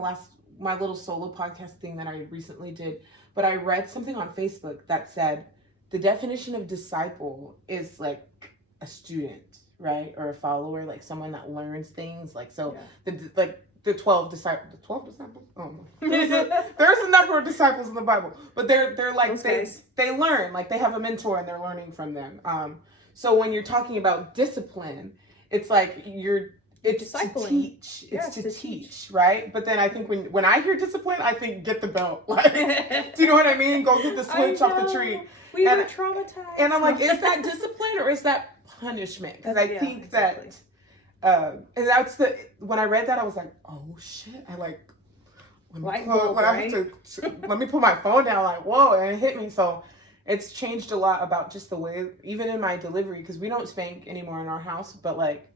my little solo podcast thing that I recently did, but I read something on Facebook that said the definition of disciple is like a student, right? Or a follower, like someone that learns things. Like, so the 12 disciples. The 12 disciples? Oh no. There's a number of disciples in the Bible, but they're like they learn, like they have a mentor and they're learning from them. So when you're talking about discipline, it's like it's to teach. It's to teach, right? But then I think when I hear discipline, I think get the belt. Like, do you know what I mean? Go get the switch off the tree. We were traumatized. And I'm like, is that discipline or is that punishment? Because I think that, and that's when I read that, I was like, oh shit. I like, let me put my phone down, like, whoa, and it hit me. So it's changed a lot about just the way, even in my delivery, because we don't spank anymore in our house, but like,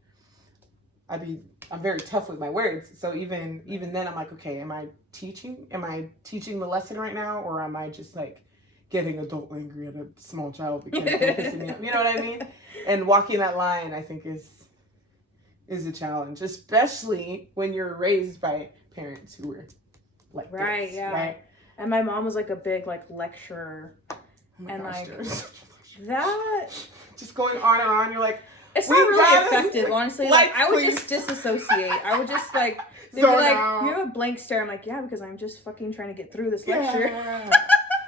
I'm very tough with my words. So even then I'm like, okay, am I teaching the lesson right now? Or am I just like getting adult angry at a small child because they're pissing me off? You know what I mean? And walking that line, I think is a challenge, especially when you're raised by parents who were like this, right? And my mom was like a big like lecturer, and gosh, like that just going on and on. You're like, it's not really effective, honestly. Like, I would just disassociate. I would just like, they'd be like, you have a blank stare. I'm like, yeah, because I'm just fucking trying to get through this lecture.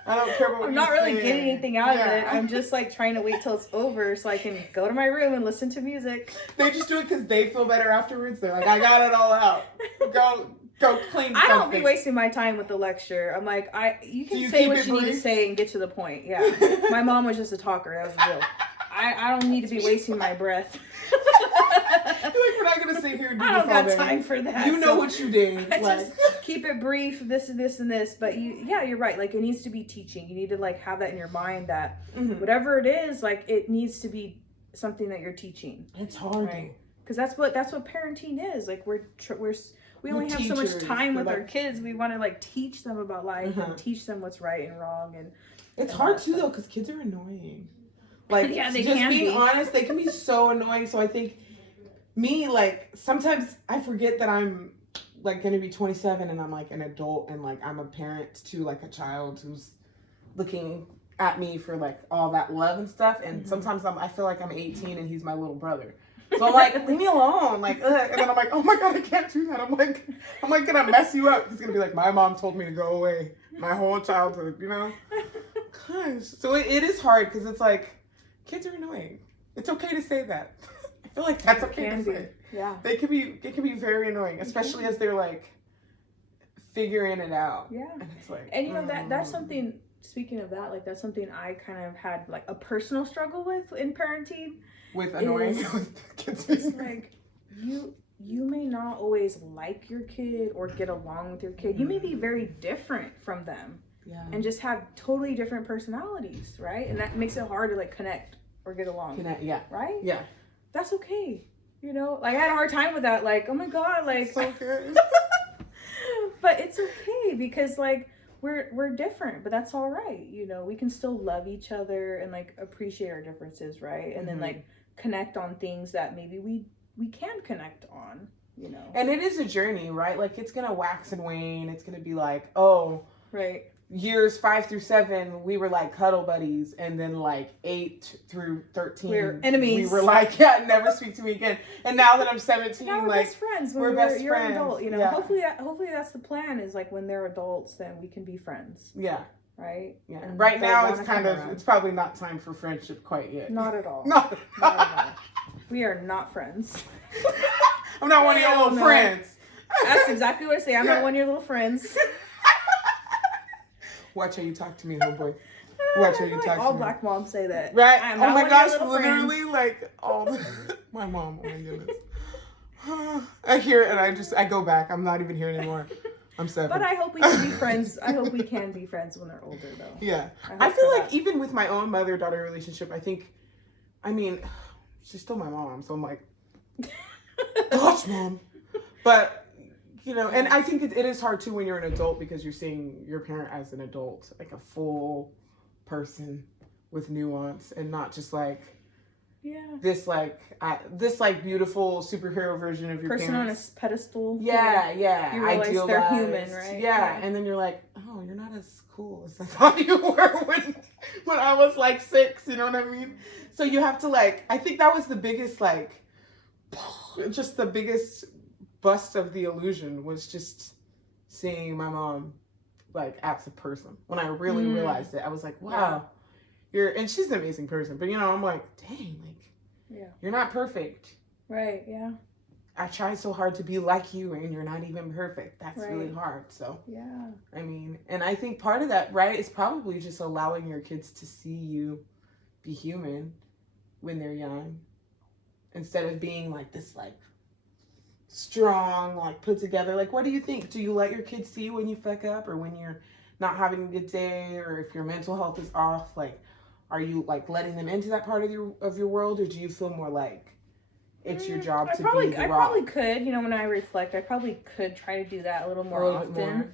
I don't care about what I'm not really getting anything out of it. I'm just like trying to wait till it's over so I can go to my room and listen to music. They just do it because they feel better afterwards. They're like, I got it all out. Go clean something. I don't be wasting my time with the lecture. I'm like, you can say what you need to say and get to the point. Yeah. My mom was just a talker. That was the deal. I don't need to be wasting my breath. Like, we're not gonna sit here and do this all day. I don't got time for that. You know what you did. Just keep it brief. This and this and this. But you're right. Like, it needs to be teaching. You need to like have that in your mind that whatever it is, like it needs to be something that you're teaching. It's hard, right? Because that's what parenting is. Like we only have so much time with our kids. We want to like teach them about life and teach them what's right and wrong. And it's hard too though, because kids are annoying. Like, yeah, they just can being honest, they can be so annoying. So I think me, like, sometimes I forget that I'm like going to be 27 and I'm like an adult and like I'm a parent to like a child who's looking at me for like all that love and stuff. And sometimes I feel like I'm 18 and he's my little brother. So I'm like, leave me alone. Like, ugh. And then I'm like, oh my God, I can't do that. I'm like, gonna mess you up. He's gonna be like, my mom told me to go away my whole childhood, you know? Gosh. So it is hard because it's like, kids are annoying. It's okay to say that. I feel like that's okay to say. Yeah. It can be very annoying, especially as they're like figuring it out. Yeah. And it's like, and you know, that's something, speaking of that, like that's something I kind of had like a personal struggle with in parenting. With annoying with kids. It's like you may not always like your kid or get along with your kid. You may be very different from them. Yeah. And just have totally different personalities, right? And that makes it hard to like connect or get along. Yeah. Right? Yeah. That's okay. You know? Like I had a hard time with that. Like, oh my God, like so good. But it's okay because like we're different, but that's all right. You know, we can still love each other and like appreciate our differences, right? And then like connect on things that maybe we can connect on, you know. And it is a journey, right? Like it's gonna wax and wane. It's gonna be like, oh, right. Years 5 through 7, we were like cuddle buddies, and then like 8 through 13, we were enemies. We were like, yeah, never speak to me again. And now that I'm 17, now we're like best friends. We're best you're friends. An adult, you know. Yeah. Hopefully that's the plan. Is like when they're adults, then we can be friends. Yeah. Right. Yeah. And right now, it's kind of it's probably not time for friendship quite yet. Not at all. Not at all. We are not friends. I'm not one of your little friends. That's exactly what I say. I'm not one of your little friends. Watch how you talk to me, homeboy. Watch how you talk to me. All black moms say that. Right? I'm oh not my one gosh, of your little literally friends. like all the... My mom, oh my goodness. I hear it and I go back. I'm not even here anymore. I'm 7. But I hope we can be friends. I hope we can be friends when they're older, though. Yeah. I feel like even with my own mother-daughter relationship, I mean, she's still my mom, so I'm like, gosh, mom. But... You know, and I think it is hard too when you're an adult because you're seeing your parent as an adult, like a full person with nuance and not just like this beautiful superhero version of your person parents. on a pedestal. Yeah. You realize Idealized. they're human, right? Yeah, and then you're like, oh, you're not as cool as I thought you were when I was like 6. You know what I mean? So you have to like, I think that was the biggest like, just the biggest bust of the illusion was just seeing my mom like as a person. When I really realized it, I was like, wow, and she's an amazing person. But you know, I'm like, dang, like, you're not perfect. Right, yeah. I try so hard to be like you and you're not even perfect. That's really hard. So, I mean, and I think part of that, right, is probably just allowing your kids to see you be human when they're young instead of being like this, like, strong, like put together. Like, what do you think? Do you let your kids see when you fuck up or when you're not having a good day or if your mental health is off? Like, are you like letting them into that part of your world, or do you feel more like it's your job to be the rock? I probably could, you know, when I reflect, I probably could try to do that a little more often.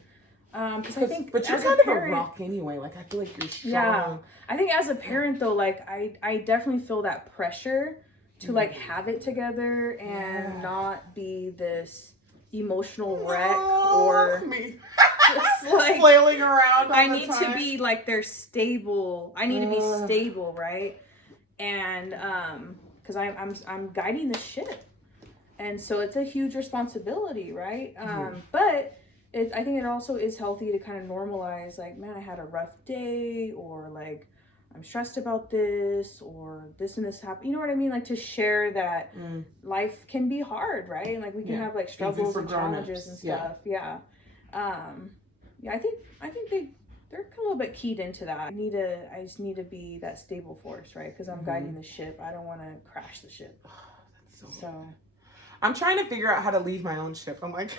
Because I think, but you're kind of a rock anyway. Like, I feel like you're strong. Yeah, I think as a parent though, like I definitely feel that pressure to like have it together and not be this emotional wreck or me. just like flailing around. I need to be like they're stable. I need to be stable, right? And because I'm guiding the ship, and so it's a huge responsibility, right? But I think it also is healthy to kind of normalize, like, man, I had a rough day, or like, I'm stressed about this, or this and this happened. You know what I mean? Like, to share that life can be hard, right? And like, we can have like struggles and challenges and stuff. Yeah. I think they're a little bit keyed into that. I just need to be that stable force, right? Because I'm guiding the ship. I don't want to crash the ship. So I'm trying to figure out how to leave my own ship. I'm like,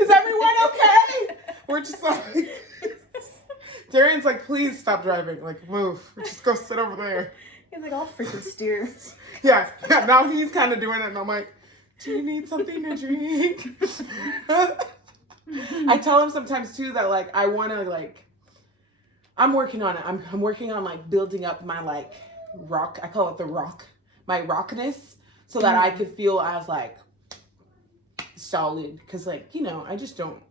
is everyone okay? We're just like, Darian's like, please stop driving. Like, move. Just go sit over there. He's like, I'll freaking steer. Yeah. Now he's kind of doing it, and I'm like, do you need something to drink? I tell him sometimes too that like I want to like, I'm working on it. I'm working on like building up my like rock. I call it the rock, my rockness, so that I could feel as like solid, because like, you know, I just don't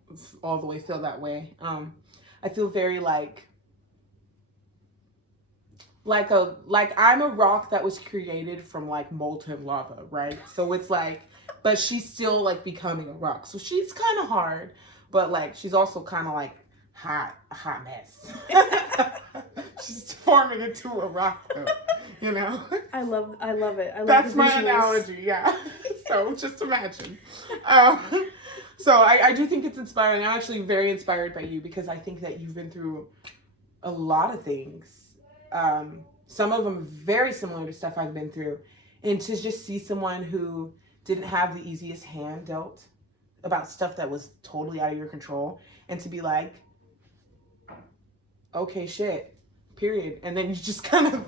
all the way feel that way. I feel very like I'm a rock that was created from like molten lava, right? So it's like, but she's still like becoming a rock, so she's kind of hard, but like she's also kind of like a hot mess. She's forming into a rock though, you know. I love it. That's my analogy, yeah. So just imagine. So I do think it's inspiring. I'm actually very inspired by you, because I think that you've been through a lot of things. Some of them very similar to stuff I've been through. And to just see someone who didn't have the easiest hand dealt about stuff that was totally out of your control, and to be like, okay, shit, period. And then you just kind of,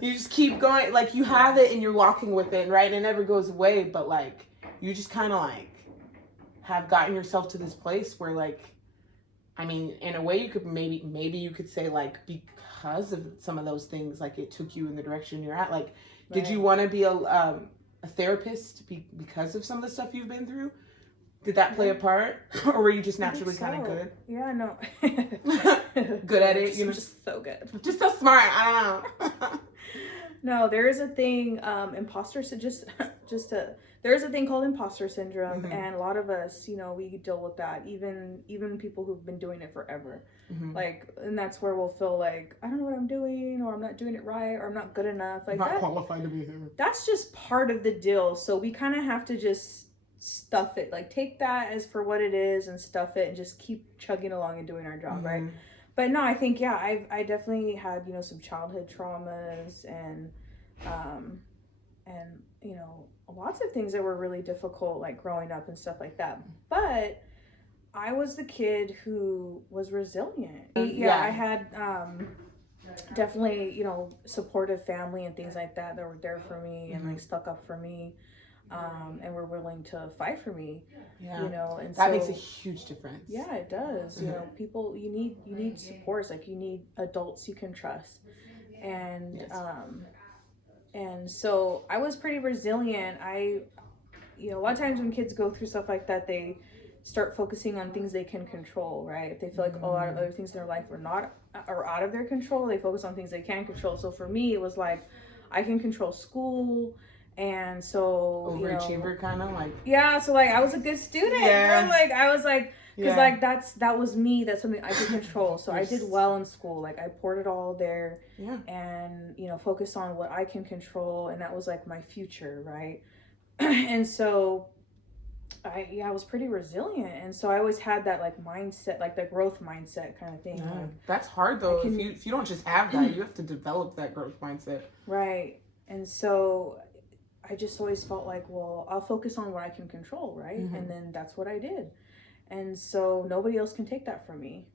you just keep going. Like, you have it and you're walking with it, right? And it never goes away, but like, you just kind of like have gotten yourself to this place where like, I mean, in a way you could maybe you could say like, because of some of those things, like it took you in the direction you're at. Like, right. Did you want to be a therapist because of some of the stuff you've been through? Did that play a part, or were you just naturally kind of good? Yeah, no. Good at it, you know. Just so good. Just so smart. I don't know. No, there is a thing, there is a thing called imposter syndrome, mm-hmm. and a lot of us, you know, we deal with that. Even people who've been doing it forever, mm-hmm. like, and that's where we'll feel like, I don't know what I'm doing, or I'm not doing it right, or I'm not good enough. Like, I'm not qualified to be here. That's just part of the deal. So we kind of have to just stuff it, like take that as for what it is and stuff it and just keep chugging along and doing our job, mm-hmm. right? But no, I think, yeah, I definitely had, you know, some childhood traumas and you know, lots of things that were really difficult, like growing up and stuff like that. But I was the kid who was resilient. Yeah. I had definitely, you know, supportive family and things like that were there for me, and like stuck up for me, and were willing to fight for me. Yeah. You know, and that makes a huge difference. Yeah, it does. You know, people, you need supports. Like, you need adults you can trust, and yes. And so I was pretty resilient. You know, a lot of times when kids go through stuff like that, they start focusing on things they can control, right? If they feel like a lot of other things in their life are out of their control, they focus on things they can control. So for me, it was like, I can control school. And so, overachiever, kind of like, yeah. So like, I was a good student. Yeah. Girl. Like, I was like, because like that was me. That's something I could control. So I did well in school. Like, I poured it all there. Yeah. And, you know, focused on what I can control, and that was like my future, right? And so I was pretty resilient, and so I always had that like mindset, like the growth mindset kind of thing. Yeah. Like, that's hard though. If you don't just have that, you have to develop that growth mindset. Right. And so I just always felt like, well, I'll focus on what I can control, right? Mm-hmm. And then that's what I did. And so nobody else can take that from me.